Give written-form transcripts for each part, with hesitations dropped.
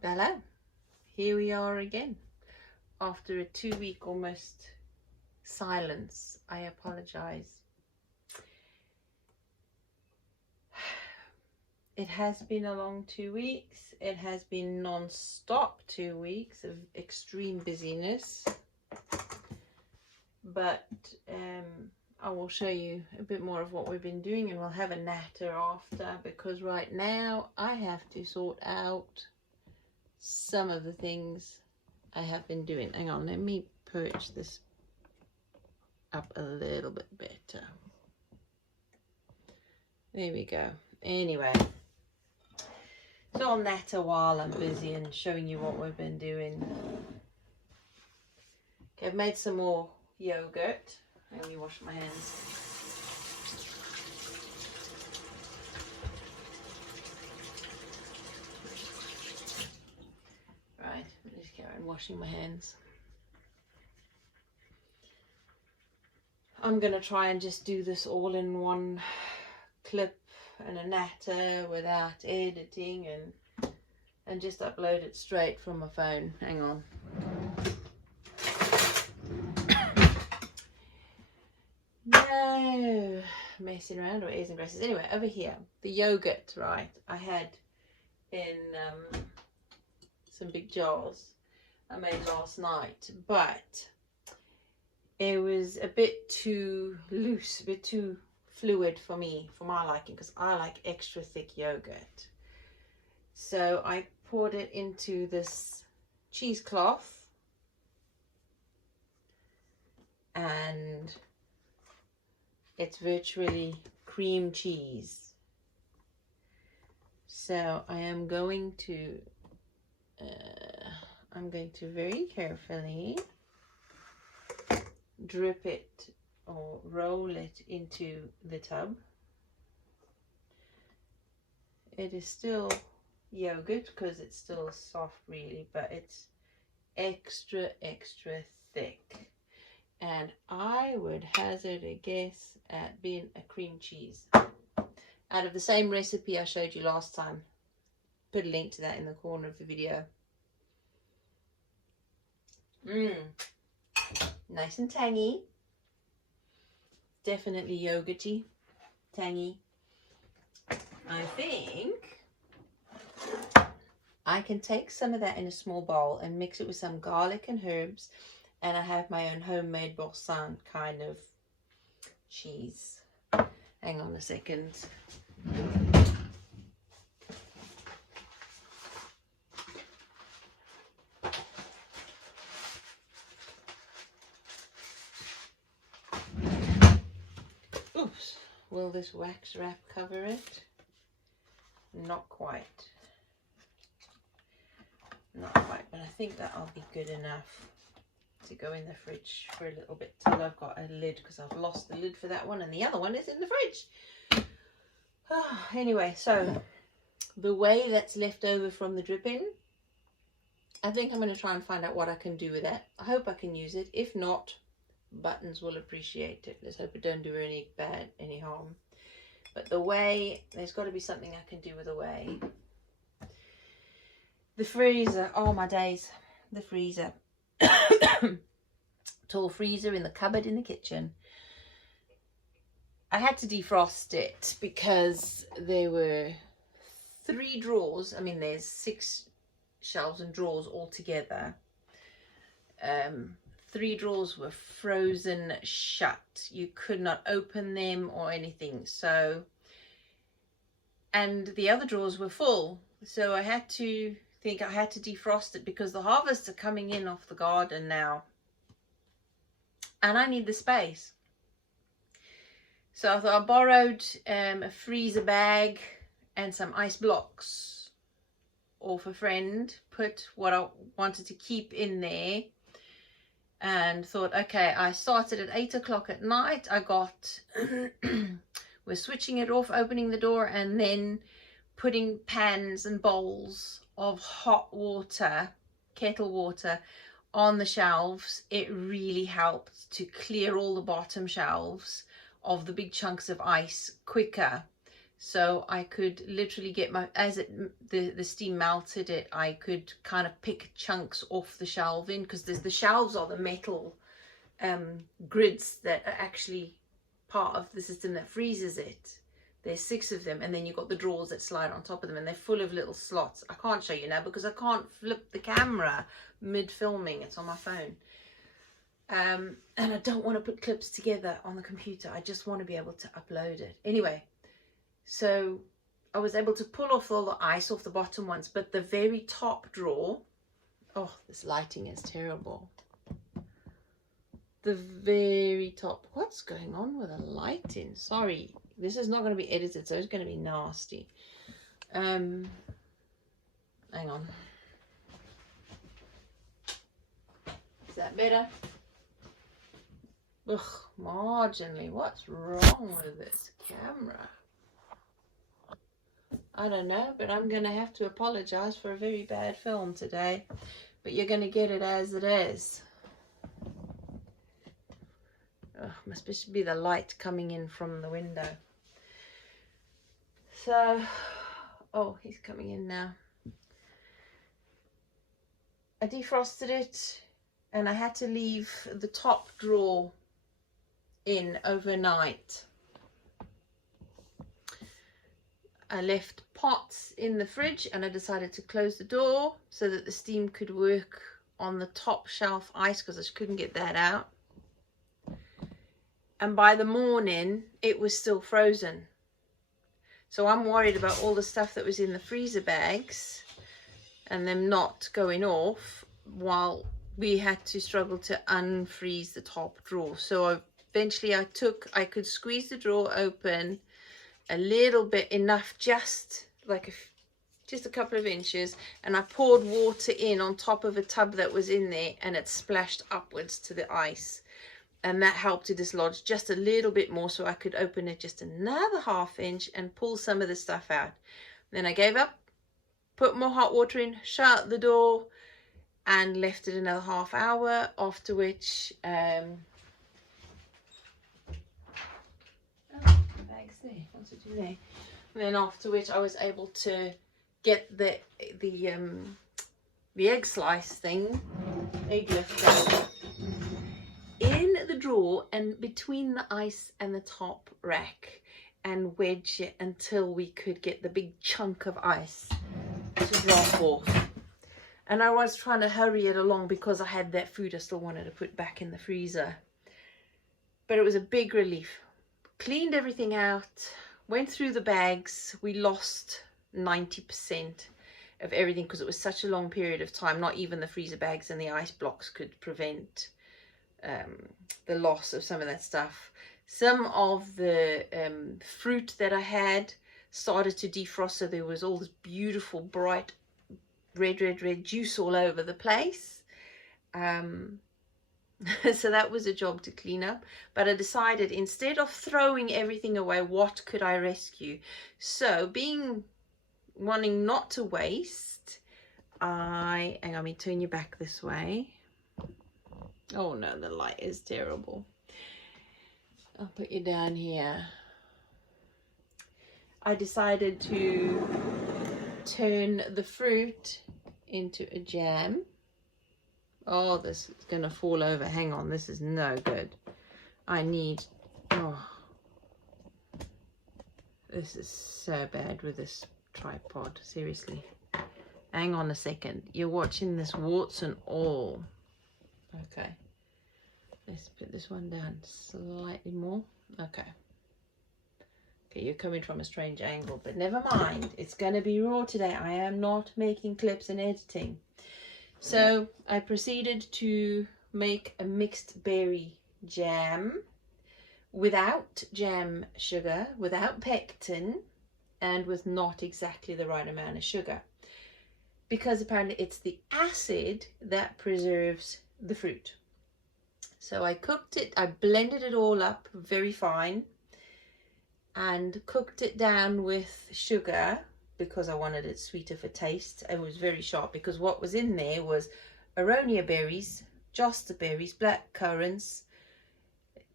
Hello, here we are again after a 2-week almost silence. I apologize. It has been a long 2 weeks. It has been non-stop 2 weeks of extreme busyness, but I will show you a bit more of what we've been doing, and we'll have a natter after, because right now I have to sort out some of the things I have been doing. Hang on, let me perch this up a little bit better. There we go. Anyway, so I'll natter while I'm busy and showing you what we've been doing. Okay, I've made some more yogurt. Let me wash my hands. Right, let me just go around washing my hands. I'm gonna try and just do this all in one clip and a natter without editing, and just upload it straight from my phone. Hang on. No messing around or airs and graces. Anyway, over here, the yogurt, right, I had in some big jars I made last night, but it was a bit too loose, a bit too fluid for me, for my liking, because I like extra thick yogurt. So I poured it into this cheesecloth, and it's virtually cream cheese. So I am going to very carefully drip it or roll it into the tub. It is still yogurt because it's still soft really, but it's extra thick, and I would hazard a guess at being a cream cheese out of the same recipe I showed you last time. Put a link to that in the corner of the video. Nice and tangy. Definitely yogurty, tangy. I think I can take some of that in a small bowl and mix it with some garlic and herbs, and I have my own homemade boursin kind of cheese. Hang on a second. Oops, will this wax wrap cover it? Not quite. Not quite, but I think that'll be good enough to go in the fridge for a little bit till I've got a lid, because I've lost the lid for that one and the other one is in the fridge. Anyway, so the whey that's left over from the dripping, I think I'm going to try and find out what I can do with that. I hope I can use it. If not, Buttons will appreciate it. Let's hope it don't do her any harm. But the whey, there's got to be something I can do with the whey. The freezer, oh my days, the freezer. Tall freezer in the cupboard in the kitchen. I had to defrost it because there were 3 drawers. I mean, there's 6 shelves and drawers all together. 3 drawers were frozen shut. You could not open them or anything. So, and the other drawers were full. So I had to defrost it because the harvests are coming in off the garden now. And I need the space. So I thought I borrowed a freezer bag and some ice blocks off a friend, put what I wanted to keep in there, and thought, okay, I started at 8 o'clock at night. I got, we're switching it off, opening the door, and then putting pans and bowls of hot water, kettle water, on the shelves. It really helped to clear all the bottom shelves of the big chunks of ice quicker. So I could literally get the steam melted it, I could kind of pick chunks off the shelving, because the shelves are the metal grids that are actually part of the system that freezes it. There's 6 of them, and then you've got the drawers that slide on top of them, and they're full of little slots. I can't show you now because I can't flip the camera mid-filming. It's on my phone. And I don't want to put clips together on the computer. I just want to be able to upload it. Anyway, so I was able to pull off all the ice off the bottom ones, but the very top drawer, oh, this lighting is terrible. The very top, what's going on with the lighting? Sorry, this is not going to be edited, so it's going to be nasty. Hang on. Is that better? Ugh, marginally. What's wrong with this camera? I don't know, but I'm going to have to apologize for a very bad film today. But you're going to get it as it is. Ugh, must be the light coming in from the window. So, oh, he's coming in now. I defrosted it, and I had to leave the top drawer in overnight. I left pots in the fridge, and I decided to close the door so that the steam could work on the top shelf ice, because I couldn't get that out. And by the morning it was still frozen. So I'm worried about all the stuff that was in the freezer bags and them not going off, while we had to struggle to unfreeze the top drawer. So eventually I could squeeze the drawer open a little bit, enough, just a couple of inches, and I poured water in on top of a tub that was in there, and it splashed upwards to the ice, and that helped to dislodge just a little bit more, so I could open it just another ½ inch and pull some of the stuff out. Then I gave up, put more hot water in, shut the door, and left it another ½ hour, after which the bag's there. What's it do there? And then after which I was able to get the egg slice thing, egg lifter, in the drawer and between the ice and the top rack, and wedge it until we could get the big chunk of ice to drop off. And I was trying to hurry it along because I had that food I still wanted to put back in the freezer. But it was a big relief. Cleaned everything out, went through the bags. We lost 90% of everything because it was such a long period of time. Not even the freezer bags and the ice blocks could prevent the loss of some of that stuff. Some of the fruit that I had started to defrost, so there was all this beautiful bright red juice all over the place. So that was a job to clean up, but I decided, instead of throwing everything away, what could I rescue? So wanting not to waste, hang on, let me turn you back this way. Oh no, the light is terrible. I'll put you down here. I decided to turn the fruit into a jam. Oh, this is gonna fall over. Hang on, this is no good. This is so bad with this tripod, seriously. Hang on a second. You're watching this warts and all. Okay. Let's put this one down slightly more. Okay. Okay, you're coming from a strange angle, but never mind. It's going to be raw today. I am not making clips and editing. So I proceeded to make a mixed berry jam without jam sugar, without pectin, and with not exactly the right amount of sugar, because apparently it's the acid that preserves the fruit. So I cooked it, I blended it all up very fine and cooked it down with sugar because I wanted it sweeter for taste. It was very sharp because what was in there was aronia berries, josta berries, black currants,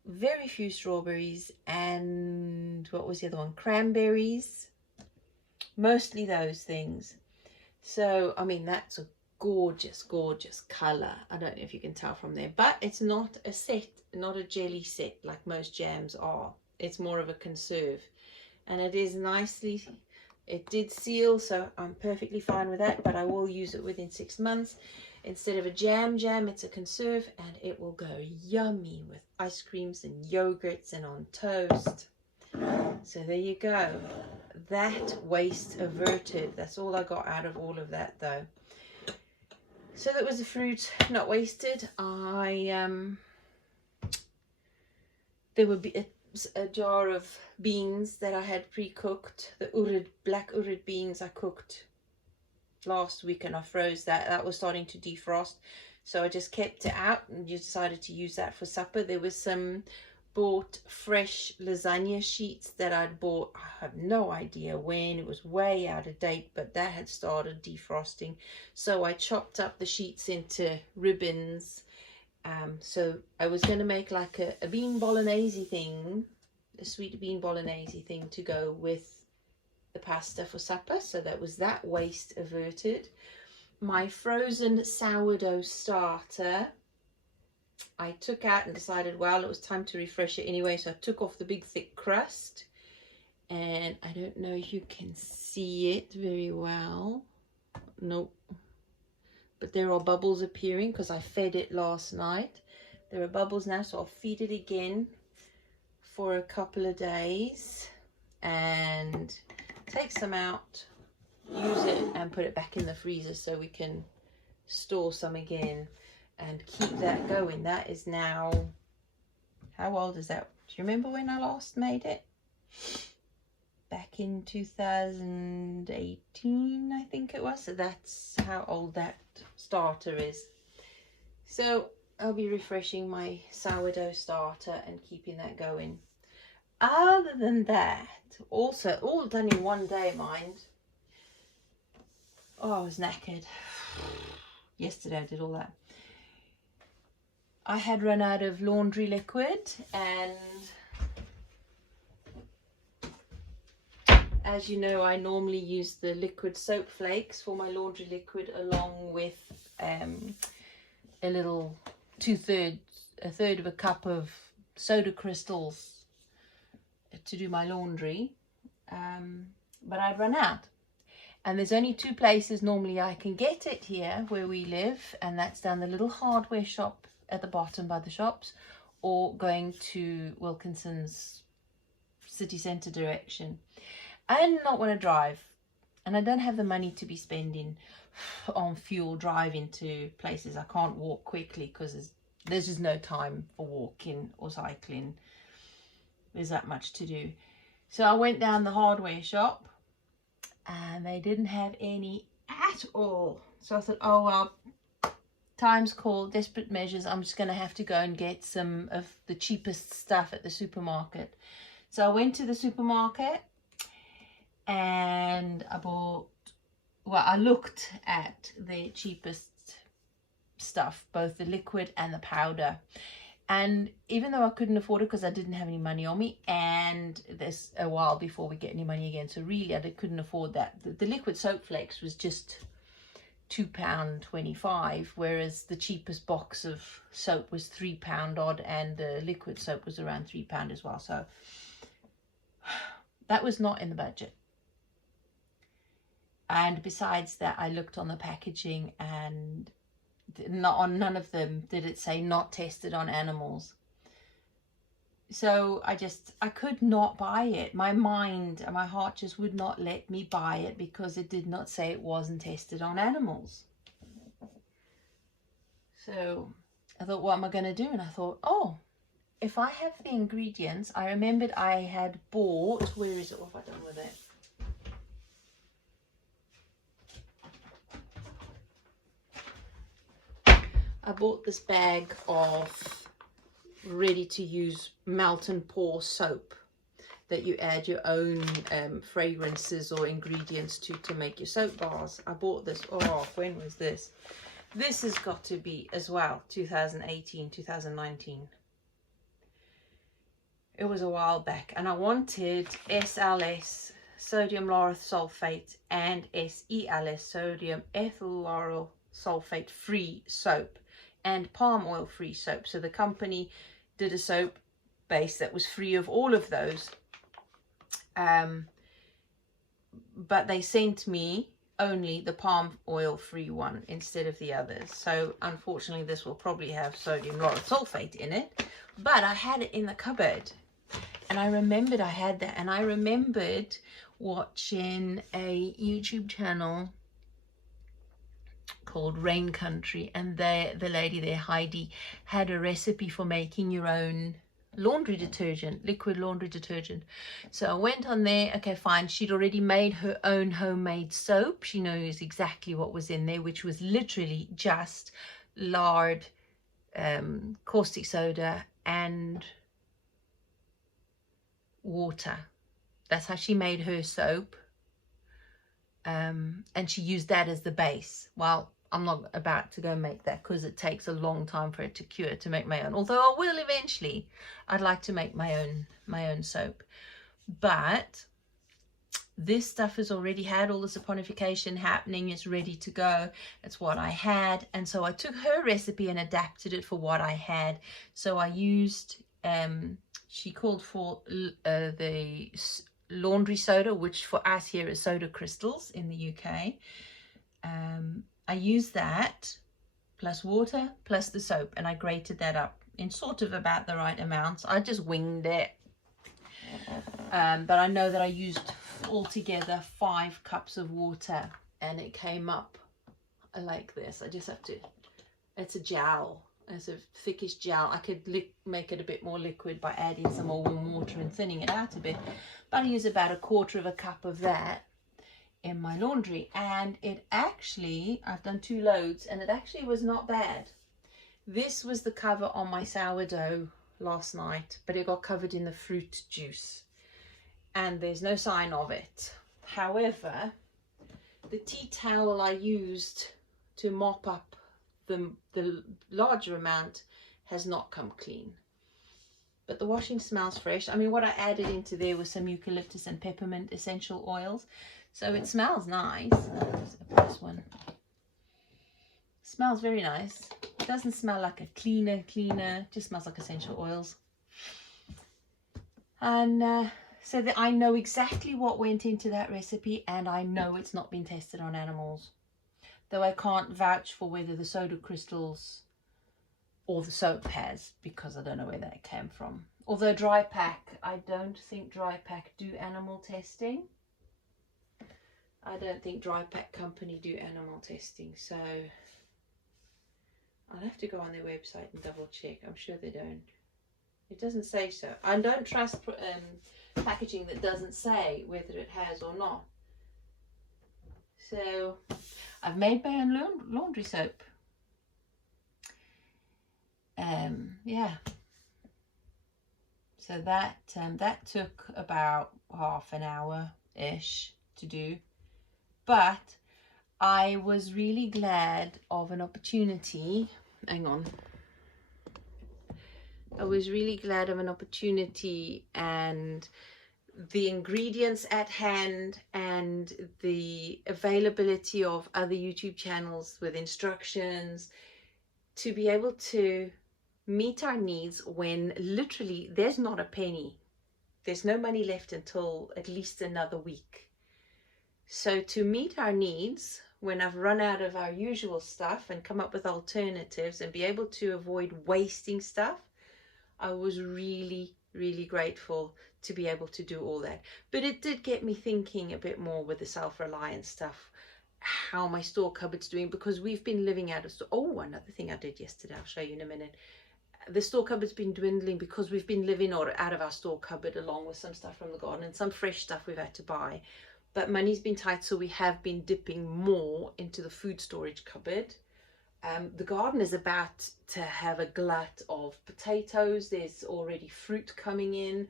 very few strawberries, and what was the other one? Cranberries. Mostly those things. So, I mean, that's a gorgeous, gorgeous colour. I don't know if you can tell from there, but it's not a set, not a jelly set like most jams are. It's more of a conserve, and it is nicely, it did seal, so I'm perfectly fine with that, but I will use it within 6 months. Instead of a jam, it's a conserve, and it will go yummy with ice creams and yogurts and on toast. So there you go. That waste averted. That's all I got out of all of that, though. So that was the fruit not wasted. There would be a jar of beans that I had pre-cooked. The black urid beans I cooked last week, and I froze that. That was starting to defrost, so I just kept it out and just decided to use that for supper. There was some bought fresh lasagna sheets that I'd bought, I have no idea when, it was way out of date, but that had started defrosting, so I chopped up the sheets into ribbons. So I was going to make like a bean bolognese thing, a sweet bean bolognese thing to go with the pasta for supper, so that was that waste averted. My frozen sourdough starter I took out and decided, well, it was time to refresh it anyway, so I took off the big thick crust, and I don't know if you can see it very well. Nope. But there are bubbles appearing because I fed it last night. There are bubbles now, so I'll feed it again for a couple of days and take some out, use it and put it back in the freezer so we can store some again and keep that going. That is now, how old is that? Do you remember when I last made it? Back in 2018, I think it was. So that's how old that starter is. So I'll be refreshing my sourdough starter and keeping that going. Other than that, also all done in one day, mind. Oh, I was knackered. Yesterday I did all that. I had run out of laundry liquid, and as you know, I normally use the liquid soap flakes for my laundry liquid, along with a little a third of a cup of soda crystals to do my laundry, but I'd run out. And there's only 2 places normally I can get it here where we live, and that's down the little hardware shop at the bottom by the shops, or going to Wilkinson's city centre direction. I do not want to drive, and I don't have the money to be spending on fuel driving to places. I can't walk quickly because there's just no time for walking or cycling. There's that much to do. So I went down the hardware shop and they didn't have any at all. So I thought, oh well, time's called, desperate measures. I'm just going to have to go and get some of the cheapest stuff at the supermarket. So I went to the supermarket and I bought, well, I looked at the cheapest stuff, both the liquid and the powder. And even though I couldn't afford it because I didn't have any money on me, and there's a while before we get any money again, so really I couldn't afford that. The liquid soap flakes was just £2.25, whereas the cheapest box of soap was £3 odd, and the liquid soap was around £3 as well. So that was not in the budget. And besides that, I looked on the packaging, and not on none of them did it say not tested on animals. So I could not buy it. My mind and my heart just would not let me buy it because it did not say it wasn't tested on animals. So I thought, what am I going to do? And I thought, oh, if I have the ingredients, I remembered I had bought, where is it? What have I done with it? I bought this bag of ready-to-use melt and pour soap that you add your own fragrances or ingredients to make your soap bars. I bought this, oh, when was this? This has got to be as well 2018, 2019. It was a while back, and I wanted SLS, sodium lauryl sulfate, and SELS, sodium ethyl lauryl sulfate free soap, and palm oil free soap. So the company did a soap base that was free of all of those, but they sent me only the palm oil free one instead of the others. So unfortunately this will probably have sodium lauryl sulfate in it, but I had it in the cupboard and I remembered I had that, and I remembered watching a YouTube channel called Rain Country, and the lady there, Heidi, had a recipe for making your own laundry detergent, liquid laundry detergent. So I went on there. Okay, fine. She'd already made her own homemade soap. She knows exactly what was in there, which was literally just lard, caustic soda, and water. That's how she made her soap. And she used that as the base. Well, I'm not about to go make that because it takes a long time for it to cure to make my own. Although I will eventually. I'd like to make my own soap. But this stuff has already had all the saponification happening. It's ready to go. It's what I had. And so I took her recipe and adapted it for what I had. So I used, she called for the laundry soda, which for us here is soda crystals in the UK. I used that plus water plus the soap, and I grated that up in sort of about the right amounts. I just winged it, but I know that I used altogether 5 cups of water, and it came up like this. I just have to, it's a gel, it's a thickish gel. I could make it a bit more liquid by adding some more warm water and thinning it out a bit, but I use about 1/4 cup of that in my laundry, and it actually, I've done 2 loads, and it actually was not bad. This was the cover on my sourdough last night, but it got covered in the fruit juice and there's no sign of it. However, the tea towel I used to mop up the larger amount has not come clean, but the washing smells fresh. I mean, what I added into there was some eucalyptus and peppermint essential oils, so it smells nice. This one smells very nice. It doesn't smell like a cleaner, it just smells like essential oils. And so that I know exactly what went into that recipe, and I know it's not been tested on animals, though I can't vouch for whether the soda crystals or the soap has, because I don't know where that came from. Although Dry Pack, I don't think Dry Pack do animal testing. I don't think Dry Pack company do animal testing, so I'll have to go on their website and double check. I'm sure they don't. It doesn't say so. I don't trust packaging that doesn't say whether it has or not. So I've made my own laundry soap. Yeah. So that took about half an hour-ish to do. But I was really glad of an opportunity. Hang on. I was really glad of an opportunity and the ingredients at hand and the availability of other YouTube channels with instructions to be able to meet our needs when literally there's not a penny. There's no money left until at least another week. So to meet our needs when I've run out of our usual stuff and come up with alternatives and be able to avoid wasting stuff, I was really, really grateful to be able to do all that. But it did get me thinking a bit more with the SelfReliance stuff, how my store cupboard's doing, because we've been living out of store. Oh, another thing I did yesterday, I'll show you in a minute. The store cupboard's been dwindling because we've been living out of our store cupboard, along with some stuff from the garden and some fresh stuff we've had to buy. But money's been tight, so we have been dipping more into the food storage cupboard. The garden is about to have a glut of potatoes. There's already fruit coming in.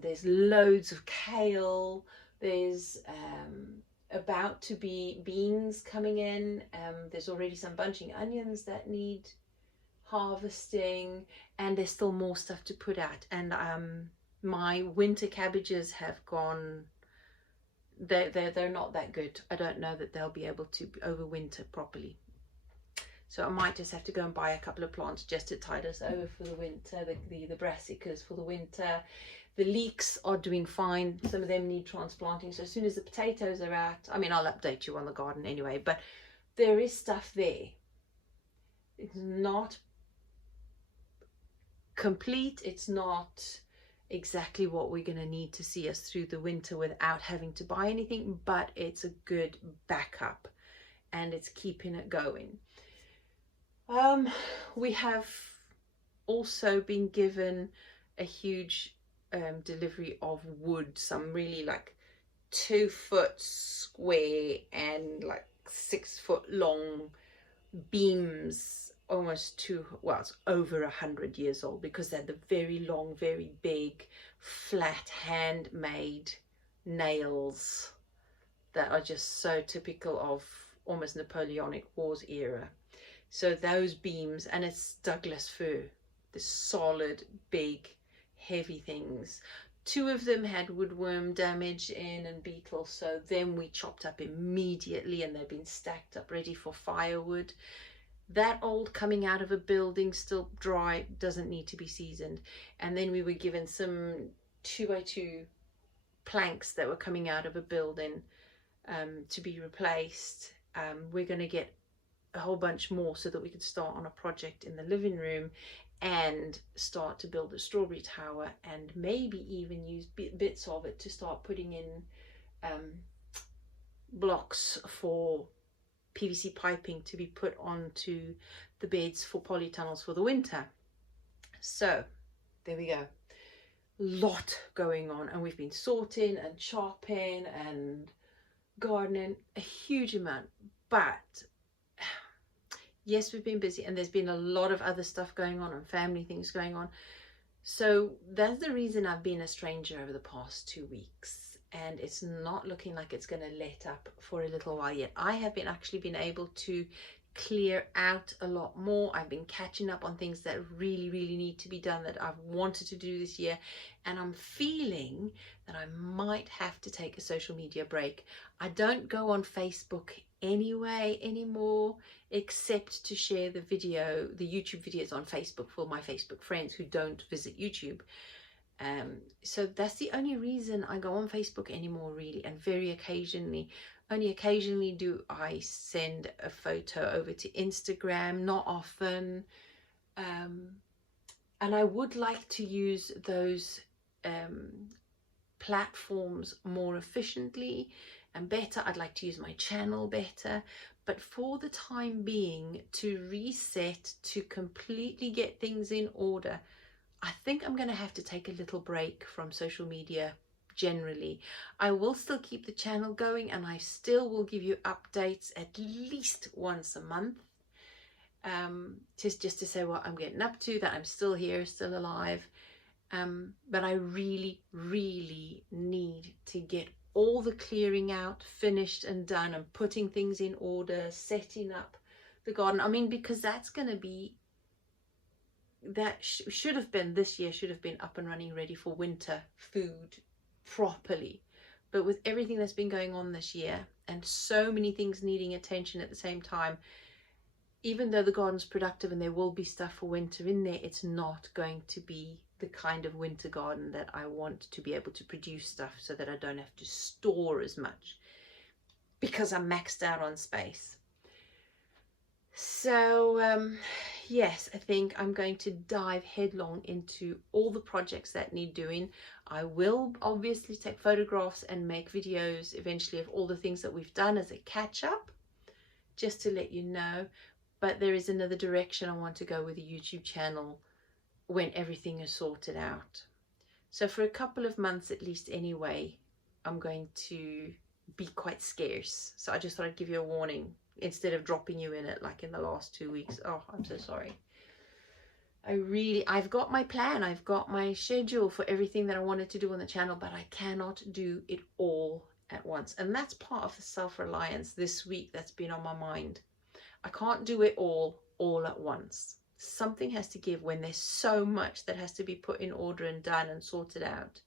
There's loads of kale. There's about to be beans coming in. There's already some bunching onions that need harvesting, and there's still more stuff to put out. And my winter cabbages have gone, they're not that good. I don't know that they'll be able to overwinter properly. So I might just have to go and buy a couple of plants just to tide us over for the winter, the brassicas for the winter. The leeks are doing fine. Some of them need transplanting. So as soon as the potatoes are out, I mean, I'll update you on the garden anyway, but there is stuff there. It's not complete. It's not exactly what we're going to need to see us through the winter without having to buy anything, but it's a good backup and it's keeping it going. We have also been given a huge delivery of wood, some really like 2 foot square and like 6 foot long beams, almost well, it's over 100 years old, because they're the very long, very big, flat, handmade nails that are just so typical of almost Napoleonic Wars era. So those beams, and it's Douglas fir, the solid, big, heavy things. 2 of them had woodworm damage in and beetles, so then we chopped up immediately, and they've been stacked up ready for firewood. That old, coming out of a building, still dry, doesn't need to be seasoned. And then we were given some 2x2 planks that were coming out of a building to be replaced. We're going to get a whole bunch more so that we could start on a project in the living room and start to build a strawberry tower, and maybe even use bits of it to start putting in blocks for PVC piping to be put onto the beds for polytunnels for the winter. So there we go. Lot going on, and we've been sorting and chopping and gardening a huge amount. But yes, we've been busy, and there's been a lot of other stuff going on and family things going on. So that's the reason I've been a stranger over the past 2 weeks, and it's not looking like it's going to let up for a little while yet. I have actually been able to clear out a lot more. I've been catching up on things that really need to be done that I've wanted to do this year, and I'm feeling that I might have to take a social media break. I don't go on Facebook anyway anymore, except to share the YouTube videos on Facebook for my Facebook friends who don't visit YouTube. So that's the only reason I go on Facebook anymore, really. And only occasionally do I send a photo over to Instagram, not often. And I would like to use those platforms more efficiently and better. I'd like to use my channel better, but for the time being, to reset, to completely get things in order, I think I'm going to have to take a little break from social media generally. I will still keep the channel going, and I still will give you updates at least once a month, just to say what I'm getting up to, that I'm still here, still alive. But I really need to get all the clearing out finished and done, and putting things in order, setting up the garden. I mean, because that's going to be, should have been this year, should have been up and running, ready for winter food properly. But with everything that's been going on this year, and so many things needing attention at the same time, even though the garden's productive and there will be stuff for winter in there, it's not going to be the kind of winter garden that I want to be able to produce stuff, so that I don't have to store as much, because I'm maxed out on space. So yes, I think I'm going to dive headlong into all the projects that need doing. I will obviously take photographs and make videos eventually of all the things that we've done as a catch up, just to let you know. But there is another direction I want to go with the YouTube channel when everything is sorted out. So for a couple of months at least anyway, I'm going to be quite scarce. So I just thought I'd give you a warning instead of dropping you in it like in the last 2 weeks. Oh, I'm so sorry. I've got my plan, I've got my schedule for everything that I wanted to do on the channel, but I cannot do it all at once. And that's part of the self-reliance this week that's been on my mind. I can't do it all at once. Something has to give when there's so much that has to be put in order and done and sorted out.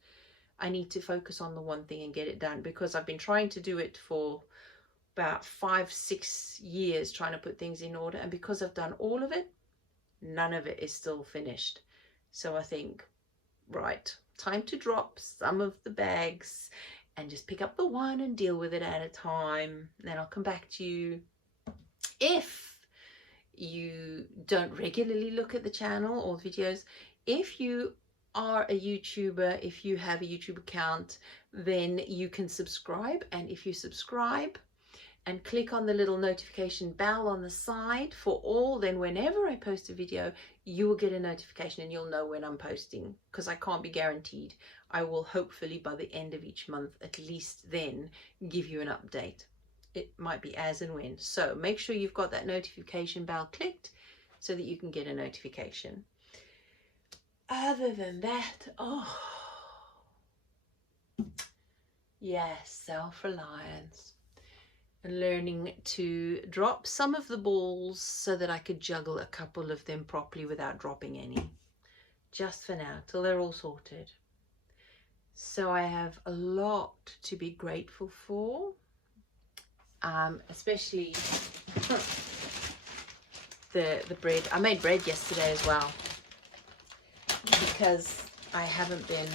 I need to focus on the one thing and get it done, because I've been trying to do it for about 5-6 years, trying to put things in order, and because I've done all of it, none of it is still finished. So I think, right, time to drop some of the bags and just pick up the one and deal with it at a time. Then I'll come back to you. If you don't regularly look at the channel or videos, if you are a YouTuber, if you have a YouTube account, then you can subscribe. And if you subscribe and click on the little notification bell on the side for all, then whenever I post a video, you will get a notification and you'll know when I'm posting, because I can't be guaranteed. I will hopefully by the end of each month, at least then, give you an update. It might be as and when. So make sure you've got that notification bell clicked so that you can get a notification. Other than that, oh, yes, self-reliance. And learning to drop some of the balls so that I could juggle a couple of them properly without dropping any. Just for now, till they're all sorted. So I have a lot to be grateful for. Especially the bread. I made bread yesterday as well, because I haven't been,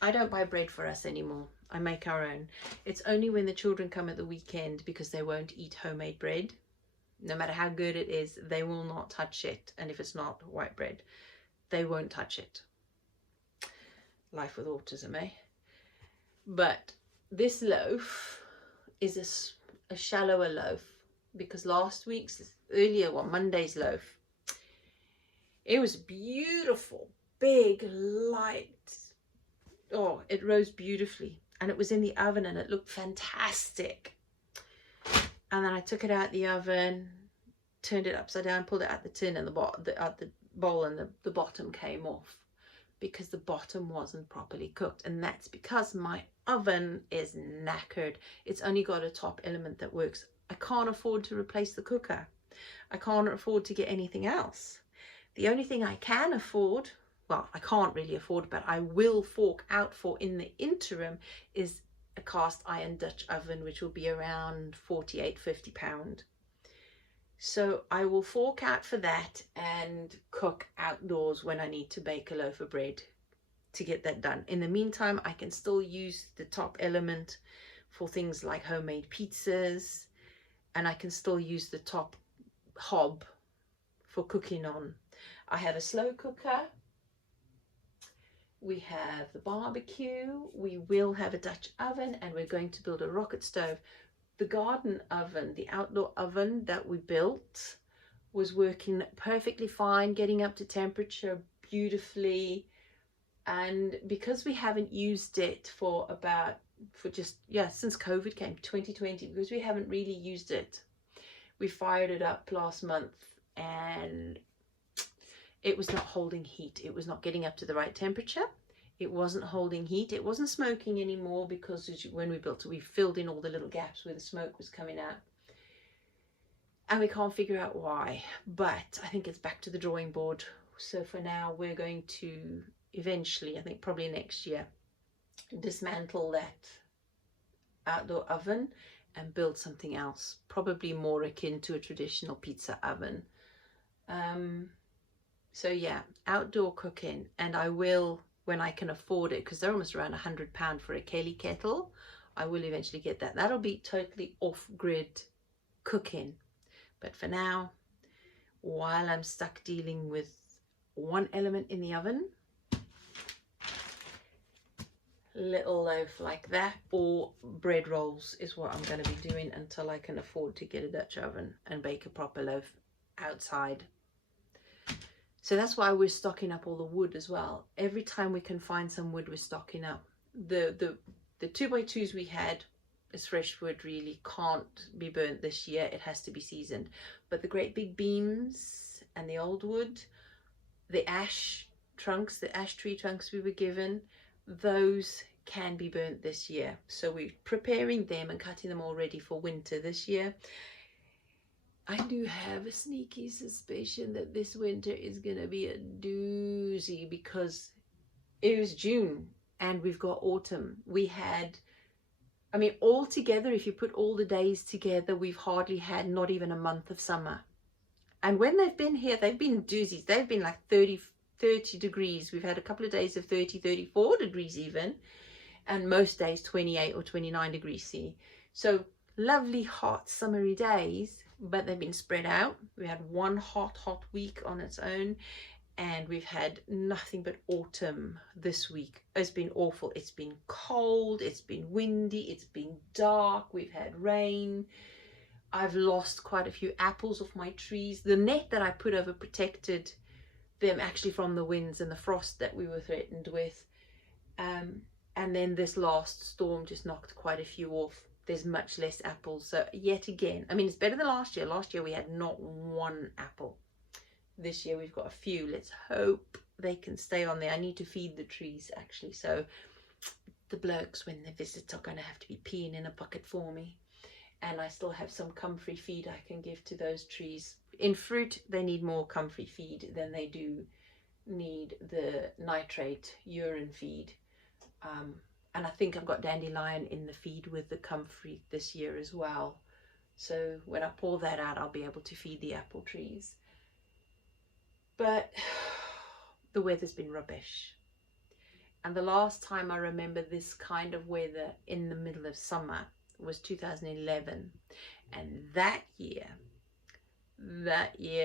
I don't buy bread for us anymore. I make our own. It's only when the children come at the weekend, because they won't eat homemade bread. No matter how good it is, they will not touch it. And if it's not white bread, they won't touch it. Life with autism, eh? But this loaf is a shallower loaf, because last week's Monday's loaf, it was beautiful, big, light. Oh, it rose beautifully, and it was in the oven and it looked fantastic. And then I took it out the oven, turned it upside down, pulled it out the tin, and the bowl, and the bottom came off, because the bottom wasn't properly cooked. And that's because my oven is knackered. It's only got a top element that works. I can't afford to replace the cooker. I can't afford to get anything else. The only thing I can afford, well, I can't really afford, but I will fork out for in the interim, is a cast iron Dutch oven, which will be around £48-50. So I will fork out for that and cook outdoors when I need to bake a loaf of bread to get that done. In the meantime, I can still use the top element for things like homemade pizzas, and I can still use the top hob for cooking on. I have a slow cooker. We have the barbecue. We will have a Dutch oven, and we're going to build a rocket stove. The garden oven, the outdoor oven that we built, was working perfectly fine, getting up to temperature beautifully. And because we haven't used it since COVID came, 2020, because we haven't really used it, we fired it up last month and it was not holding heat. It was not getting up to the right temperature. It wasn't holding heat. It wasn't smoking anymore, because when we built it, we filled in all the little gaps where the smoke was coming out. And we can't figure out why, but I think it's back to the drawing board. So for now, we're going to eventually, I think probably next year, dismantle that outdoor oven and build something else, probably more akin to a traditional pizza oven. So yeah, outdoor cooking. And I will, when I can afford it, because they're almost around £100 for a Kelly kettle, I will eventually get that. That'll be totally off-grid cooking. But for now, while I'm stuck dealing with one element in the oven, little loaf like that, or bread rolls is what I'm going to be doing until I can afford to get a Dutch oven and bake a proper loaf outside. So that's why we're stocking up all the wood as well. Every time we can find some wood, we're stocking up. The 2x2s we had as fresh wood really can't be burnt this year. It has to be seasoned. But the great big beams and the old wood, the ash trunks, the ash tree trunks we were given, those can be burnt this year. So we're preparing them and cutting them all ready for winter this year. I do have a sneaky suspicion that this winter is going to be a doozy, because it was June and we've got autumn. We had, I mean, altogether, if you put all the days together, we've hardly had not even a month of summer. And when they've been here, they've been doozies. They've been like 30 degrees. We've had a couple of days of 30, 34 degrees even. And most days 28 or 29 degrees C. So lovely hot summery days, but they've been spread out. We had one hot week on its own, and we've had nothing but autumn this week. It's been awful. It's been cold, it's been windy, it's been dark, we've had rain. I've lost quite a few apples off my trees. The net that I put over protected them actually from the winds and the frost that we were threatened with. And then this last storm just knocked quite a few off. There's much less apples. So yet again, I mean, it's better than last year. Last year we had not one apple. This year we've got a few. Let's hope they can stay on there. I need to feed the trees actually. So the blokes, when they visit, are going to have to be peeing in a bucket for me. And I still have some comfrey feed I can give to those trees. In fruit, they need more comfrey feed than they do need the nitrate urine feed. And I think I've got dandelion in the feed with the comfrey this year as well. So when I pour that out, I'll be able to feed the apple trees. But the weather's been rubbish. And the last time I remember this kind of weather in the middle of summer was 2011. And that year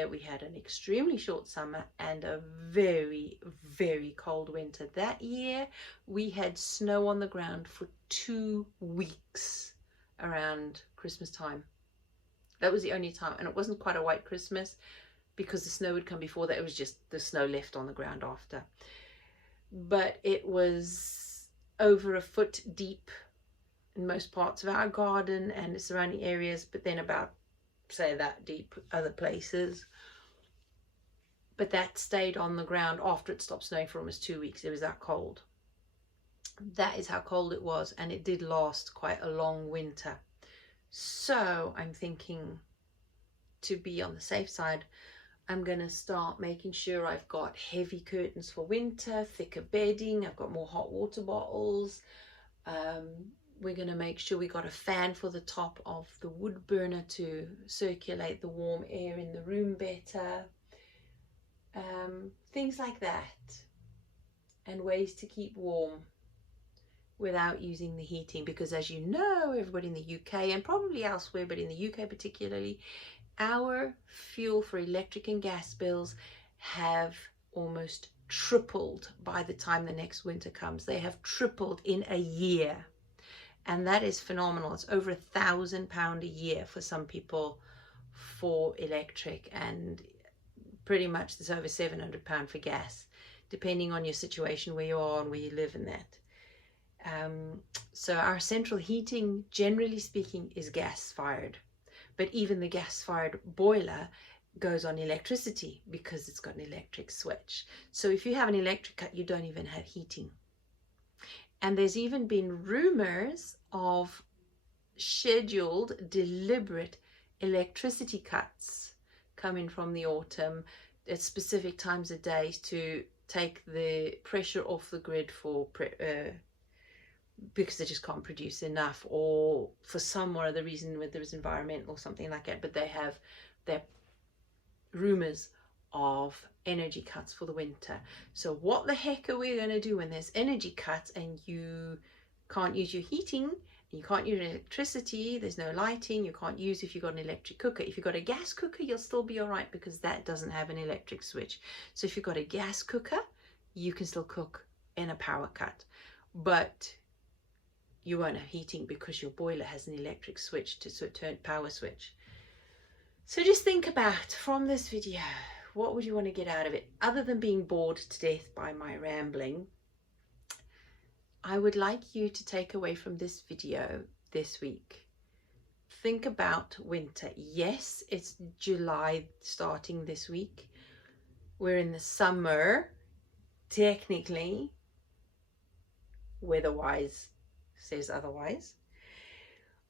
we had an extremely short summer and a very, very cold winter. That year we had snow on the ground for 2 weeks around Christmas time. That was the only time, and it wasn't quite a white Christmas because the snow would come before that. It was just the snow left on the ground after. But it was over a foot deep in most parts of our garden and the surrounding areas, but then about, say, that deep other places. But that stayed on the ground after it stopped snowing for almost 2 weeks. It was that cold. That is how cold it was, and it did last quite a long winter. So I'm thinking, to be on the safe side, I'm going to start making sure I've got heavy curtains for winter, thicker bedding, I've got more hot water bottles. We're going to make sure we got a fan for the top of the wood burner to circulate the warm air in the room better. Things like that. And ways to keep warm without using the heating. Because as you know, everybody in the UK and probably elsewhere, but in the UK particularly, our fuel for electric and gas bills have almost tripled by the time the next winter comes. They have tripled in a year. And that is phenomenal. It's over £1,000 a year for some people for electric, and pretty much there's over £700 for gas, depending on your situation, where you are and where you live in that. So our central heating, generally speaking, is gas fired. But even the gas fired boiler goes on electricity because it's got an electric switch. So if you have an electric cut, you don't even have heating. And there's even been rumors of scheduled, deliberate electricity cuts coming from the autumn at specific times of day to take the pressure off the grid for because they just can't produce enough, or for some or other reason, whether there's environmental or something like that. But they have their rumors of energy cuts for the winter. So what the heck are we going to do when there's energy cuts and you can't use your heating, you can't use electricity, there's no lighting, you can't use if you've got an electric cooker. If you've got a gas cooker, you'll still be all right because that doesn't have an electric switch. So if you've got a gas cooker, you can still cook in a power cut, but you won't have heating because your boiler has an electric switch to turn power switch. So just think about, from this video, what would you want to get out of it? Other than being bored to death by my rambling, I would like you to take away from this video this week. Think about winter. Yes, it's July starting this week. We're in the summer, technically. Weather-wise says otherwise.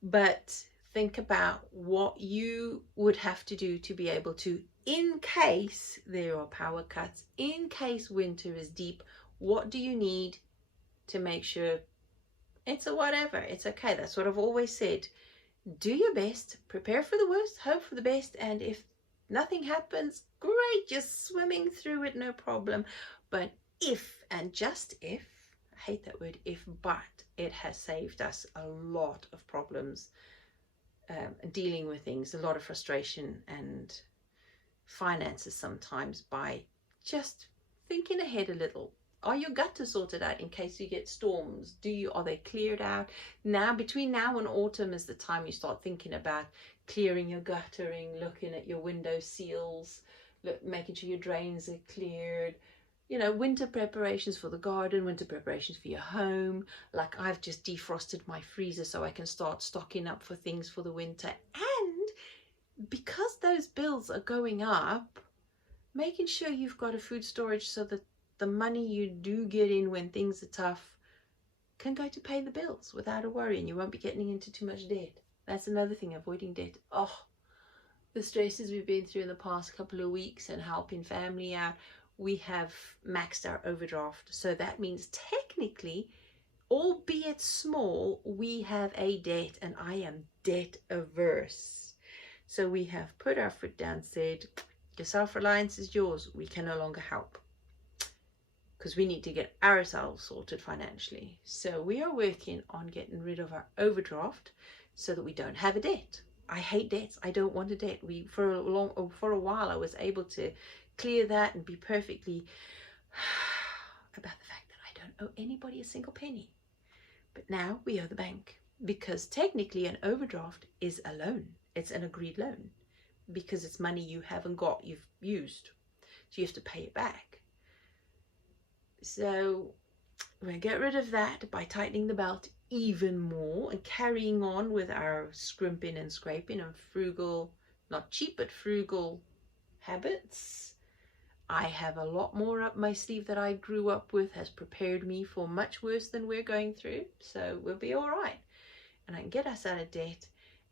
But think about what you would have to do to be able to, in case there are power cuts, in case winter is deep, what do you need to make sure it's a whatever, it's okay. That's what I've always said. Do your best, prepare for the worst, hope for the best, and if nothing happens, great, just swimming through it, no problem. But if, and just if, I hate that word if, but it has saved us a lot of problems, dealing with things, a lot of frustration and finances sometimes, by just thinking ahead a little. Are your gutters sorted out in case you get storms? Are they cleared out? Now, between now and autumn is the time you start thinking about clearing your guttering, looking at your window seals, making sure your drains are cleared. You know, winter preparations for the garden, winter preparations for your home. Like, I've just defrosted my freezer so I can start stocking up for things for the winter. And because those bills are going up, making sure you've got a food storage so that the money you do get in when things are tough can go to pay the bills without a worry, and you won't be getting into too much debt. That's another thing, avoiding debt. Oh, the stresses we've been through in the past couple of weeks and helping family out, we have maxed our overdraft. So that means technically, albeit small, we have a debt, and I am debt averse. So we have put our foot down, said, your self-reliance is yours. We can no longer help, because we need to get ourselves sorted financially. So we are working on getting rid of our overdraft so that we don't have a debt. I hate debts. I don't want a debt. For a while I was able to clear that and be perfectly about the fact that I don't owe anybody a single penny. But now we owe the bank, because technically an overdraft is a loan. It's an agreed loan, because it's money you haven't got, you've used. So you have to pay it back. So we're going to get rid of that by tightening the belt even more and carrying on with our scrimping and scraping and frugal, not cheap, but frugal habits. I have a lot more up my sleeve that I grew up with, has prepared me for much worse than we're going through. So we'll be all right. And I can get us out of debt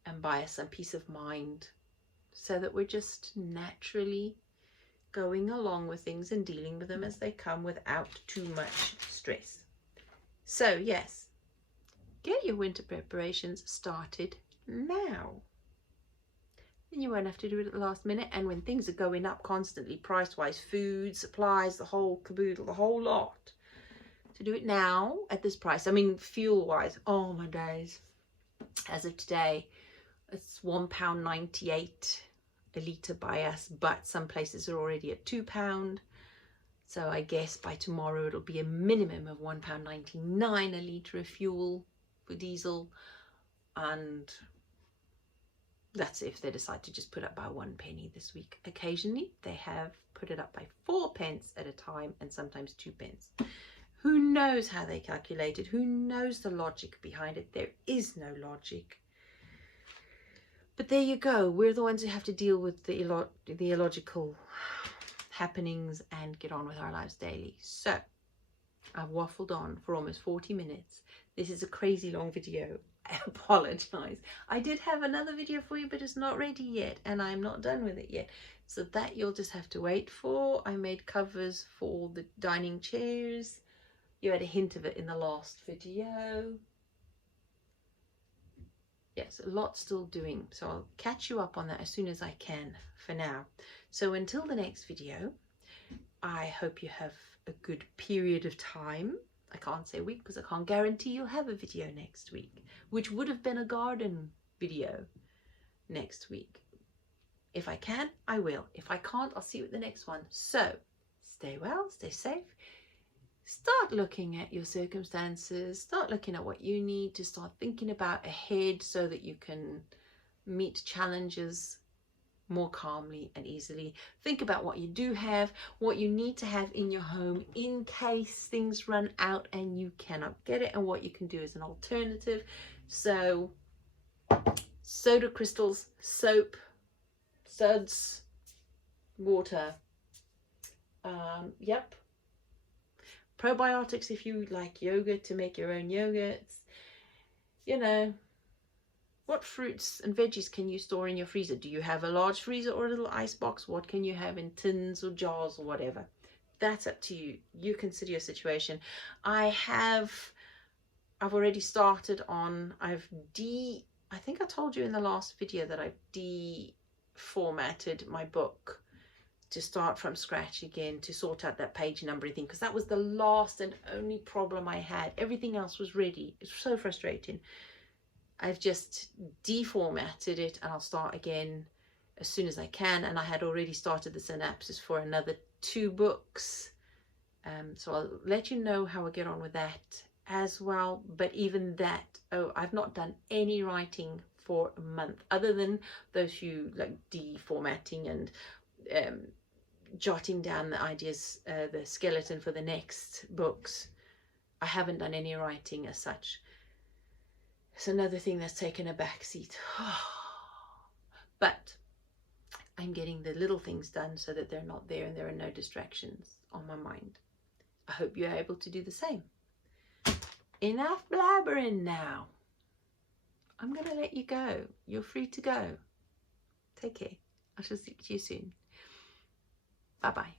and buy us some peace of mind so that we're just naturally going along with things and dealing with them as they come without too much stress. So yes, get your winter preparations started now. Then you won't have to do it at the last minute. And when things are going up constantly, price-wise, food, supplies, the whole caboodle, the whole lot, to do it now at this price. I mean, fuel-wise, oh my days. As of today, it's £1.98 a litre by us, but some places are already at £2. So I guess by tomorrow it'll be a minimum of £1.99 a litre of fuel for diesel, and that's if they decide to just put up by 1 penny this week. Occasionally they have put it up by 4 pence at a time, and sometimes 2 pence. Who knows how they calculate it? Who knows the logic behind it? There is no logic. But there you go. We're the ones who have to deal with the illogical happenings and get on with our lives daily. So I've waffled on for almost 40 minutes. This is a crazy long video. I apologize. I did have another video for you, but it's not ready yet, and I'm not done with it yet. So that you'll just have to wait for. I made covers for the dining chairs. You had a hint of it in the last video. Yes, a lot still doing, so I'll catch you up on that as soon as I can for now. So until the next video, I hope you have a good period of time. I can't say week because I can't guarantee you'll have a video next week, which would have been a garden video next week. If I can, I will. If I can't, I'll see you at the next one. So stay well, stay safe. Start looking at your circumstances, start looking at what you need to start thinking about ahead so that you can meet challenges more calmly and easily. Think about what you do have, what you need to have in your home in case things run out and you cannot get it, and what you can do as an alternative. So soda crystals, soap, suds, water, yep. Probiotics if you like yogurt, to make your own yogurts. You know, What fruits and veggies can you store in your freezer? Do you have a large freezer or a little ice box? What can you have in tins or jars or whatever? That's up to you. You consider your situation. I've already started on, I think I told you in the last video that I've deformatted my book to start from scratch again, to sort out that page numbering thing, because that was the last and only problem I had. Everything else was ready. It's so frustrating. I've just deformatted it, and I'll start again as soon as I can. And I had already started the synopsis for another 2 books. So I'll let you know how I get on with that as well. But even that, I've not done any writing for a month, other than those few like deformatting and jotting down the ideas, the skeleton for the next books. I haven't done any writing as such. It's another thing that's taken a back seat. But I'm getting the little things done so that they're not there and there are no distractions on my mind. I hope you're able to do the same. Enough blabbering now. I'm going to let you go. You're free to go. Take care. I shall speak to you soon. Bye-bye.